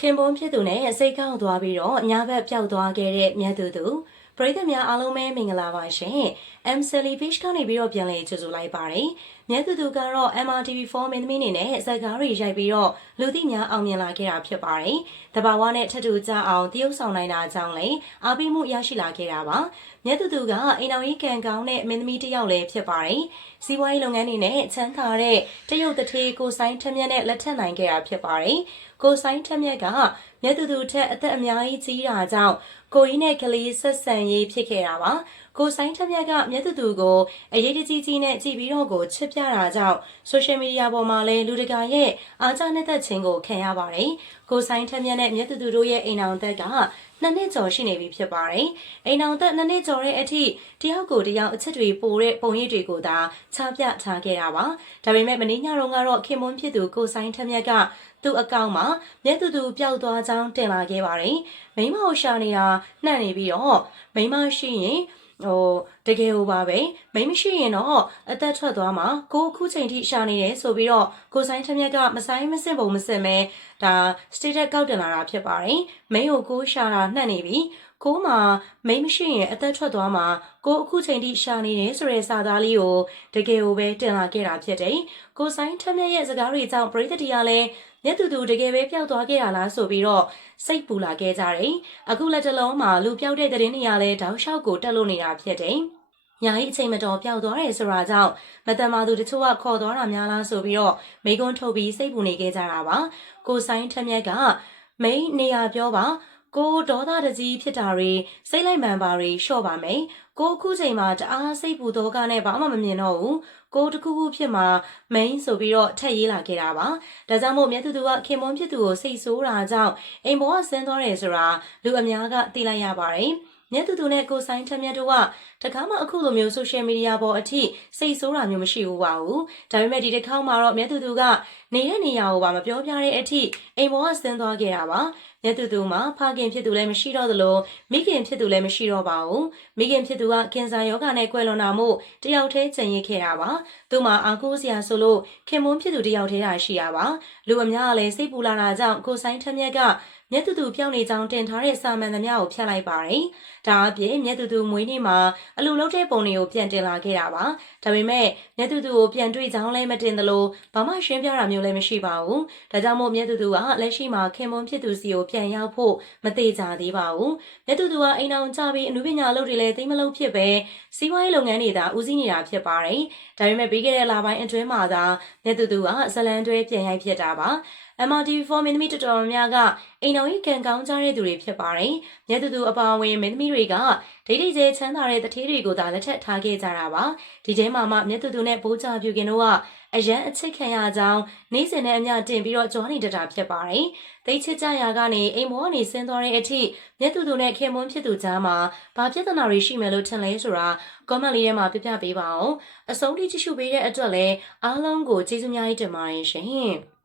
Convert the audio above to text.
ခင်ပွန်းဖြစ်သူနဲ့စိတ်ကောက်သွားပြီးတော့ညာဘက်ပျောက်သွားခဲ့တဲ့မြတ်သူသူပရိသတ်များအားလုံးပဲမင်္ဂလာပါရှင် M Sally Fish ကနေပြီးတော့ပြန်လည်ကြိုဆိုလိုက်ပါတယ်မြတ်သူသူကတော့ MRTV4 မင်းသမီးနေနဲ့ဇက်ကားတွေရိုက်ပြီးတော့လူသိများအောင်မြင်လာခဲ့တာဖြစ်ပါတယ်တဘာဝနဲ့ထပ်တူကြအောင်တရုပ်ဆောင်နိုင်တာကြောင့်လည်းအားပေးမှုရရှိလာခဲ့တာပါမြတ်သူသူကအိမ်တော်ကြီးကံကောင်းတဲ့မင်းသမီးတစ်ယောက်လည်းဖြစ်ပါတယ်စီးပွားရေးလုပ်ငန်းတွေနဲ့ချမ်းသာတဲ့တရုတ်တထေးကိုဆိုင်ထက်မြက်နဲ့လက်ထပ်နိုင်ခဲ့တာဖြစ်ပါတယ် ကိုဆိုင်ထက်မြက်ကမြတ်သူသူထက်အသက်အများကြီးကြီးတာကြောင့်ကိုကြီးနဲ့ကလေးဆက်ဆံရေးဖြစ်ခဲ့တာပါကိုဆိုင်ထက်မြက်ကမြတ်သူသူကိုအရေးတကြီးကြီးနဲ့ကြည်ပြီးတော့ကိုချစ်ပြတာကြောင့် social media ပေါ်မှာလည်းလူတကာရဲ့အားကျနှက်သက်ခြင်းကိုခံရပါတယ်ကိုဆိုင်ထက်မြက်နဲ့မြတ်သူသူတို့ရဲ့အိမ်အောင်သက်ကနှစ်နှစ်ကျော်ရှိနေပြီဖြစ်ပါတယ်။အိမ်အောင်သက်နှစ်နှစ်ကျော်တဲ့အထိတယောက်ကိုတယောက်အချက်တွေပိုတဲ့ပုံရိပ်တွေကိုသာချပြထားခဲ့တာပါ။ဒါပေမဲ့မင်းညတော့ကတော့ခင်မွန်းဖြစ်သူကိုဆိုင်ထက်မြက်က သူ့အကောင့်မှာမျက်သူသူပျောက်သွားကြောင်းတင်လာခဲ့ပါတယ်။မိမကိုရှာနေတာနှံ့နေပြီးတော့မိမရှိရင်ဟိုတကယ်ဟိုပါပဲမိမရှိရင်တော့အသက်ထွက်သွားမှာကိုအခုချိန်ထိရှာနေတယ်ဆိုပြီးတော့ကိုဆိုင်ထမြက်ကမဆိုင်မစစ်ပုံမစစ်မဲဒါ status ကောက်တင်လာတာဖြစ်ပါတယ်မိကိုကိုရှာတာနှံ့နေပြီ ကိုမှမိမရှိရင်အသက်ထွက်သွားမှာကိုအခုချိန်ထိရှာနေတယ်ဆိုတဲ့စာသားလေးကိုတကယ်ကိုပဲတင်လာခဲ့တာဖြစ်တယ်ကိုဆိုင်ထမြက်ရဲ့စကားတွေကြောင့်ပရိသတ်တွေကလည်းမျက်တူတူတကယ်ပဲပျောက်သွားခဲ့တာလားဆိုပြီးတော့စိတ်ပူလာခဲ့ကြတယ်အခုလက်တလုံးမှာလူပျောက်တဲ့တဲ့င်းတွေလည်းတောက်လျှောက်ကိုတက်လို့နေတာဖြစ်တယ်ညာကြီးအချိန်မတော်ပျောက်သွားတယ်ဆိုတာကြောင့်မတန်မာသူတချို့ကခေါ်သွားတာများလားဆိုပြီးတော့မိကွန်းထုတ်ပြီးစိတ်ပူနေခဲ့ကြတာပါကိုဆိုင်ထမြက်ကမိန်နေရပြောပါ ကိုဒေါသတကြီးဖြစ်တာတွေစိတ်လိုက်မှန်ပါတွေလျှော့ပါမယ်ကိုအခုချိန်မှာတအားစိတ်ပူတော့ကနဲ့ဘာမှမမြင်တော့ဘူးကိုတခုခုဖြစ်မှာမိန်ဆိုပြီးတော့ထက်ရေးလာခဲ့တာပါဒါကြောင့်မို့မြတ်သူသူကခင်မွန်ဖြစ်သူကိုစိတ်ဆိုးတာကြောင့်အိမ်ပေါ်ကဆင်းသွားတယ်ဆိုတာလူအများကသိလိုက်ရပါတယ် မြတ်သူသူနဲ့ကိုဆိုင်ထက်မြတ်တို့ကတခါမှအခုလိုမျိုး social media ပေါ်အထိစိတ်ဆိုးတာမျိုးမရှိဘူးပါဘူးဒါပေမဲ့ဒီတစ်ခါမှတော့မြတ်သူသူကနေတဲ့နေရာကိုပါမပြောပြတဲ့အထိအိမ်ပေါ်ကဆင်းသွားခဲ့တာပါမြတ်သူသူမှာဖခင်ဖြစ်သူလည်းမရှိတော့သလိုမိခင်ဖြစ်သူလည်းမရှိတော့ပါဘူးမိခင်ဖြစ်သူကကင်ဆာရောဂါနဲ့ကွယ်လွန်တာမို့တယောက်တည်းကျန်ရစ်ခဲ့တာပါသူ့မှာအာကိုးစရာဆိုလို့ခင်မွန်းဖြစ်သူတယောက်တည်းသာရှိရပါလူအများကလည်းစိတ်ပူလာတာကြောင့်ကိုဆိုင်ထက်မြက်က မြတ်သူသူပြောင်းနေကြောင်းတင်ထားတဲ့စာမှန်သမျှကိုဖျက်လိုက်ပါတယ်။ဒါအပြင်မြတ်သူသူမွေးနေ့မှာအလူလုံးတဲ့ပုံတွေကိုပြန်တင်လာခဲ့တာပါ။ဒါပေမဲ့မြတ်သူသူကိုပြန်တွေ့ကြောင်းလည်းမတင်သလိုဘာမှရှင်းပြတာမျိုးလည်းမရှိပါဘူး။ဒါကြောင့်မို့မြတ်သူသူကလက်ရှိမှာခင်မွန်ဖြစ်သူစီကိုပြန်ရောက်ဖို့မသေးကြသေးပါဘူး။မြတ်သူသူကအိမ်အောင်ကြပြီးအမှုပညာအလုပ်တွေလည်းသိမလို့ဖြစ်ပဲစီးပွားရေးလုပ်ငန်းတွေသာဦးစီးနေတာဖြစ်ပါတယ်။ဒါပေမဲ့ပြီးခဲ့တဲ့လပိုင်းအတွင်းမှာသာမြတ်သူသူကဇလန်တွဲပြန်ရိုက်ဖြစ်တာပါ။ MRTV4 မင်းသမီးတော်တော်များကအိမ်တော်ကြီးကံကောင်းကြတဲ့သူတွေဖြစ်ပါတယ်။မြတ်သူသူအပါအဝင်မင်းသမီးတွေကဒိတ်ဒိတ်ကျဲချမ်းသာတဲ့တထေးတွေကိုသာလက်ထပ်ထားခဲ့ကြတာပါ။ဒီထဲမှာမှမြတ်သူသူနဲ့ဘိုးချပြူကင်တို့ကအရန်အချစ်ခံရကြောင်းနေစဉ်နဲ့အမျှတင်ပြီးတော့ကြွားနေတတာဖြစ်ပါတယ်။သိချစ်ကြရာကနေအိမ်မောကနေဆင်းသွားတဲ့အထိမြတ်သူသူနဲ့ခင်မွန်းဖြစ်သူကြားမှာဘာပြဿနာတွေရှိမယ်လို့ထင်လဲဆိုတာ comment လေးထဲမှာပြပြပေးပါအောင်။အဆုံးထိကြည့်ရှုပေးတဲ့အတွက်လည်းအားလုံးကိုကျေးဇူးများကြီးတင်ပါတယ်ရှင်။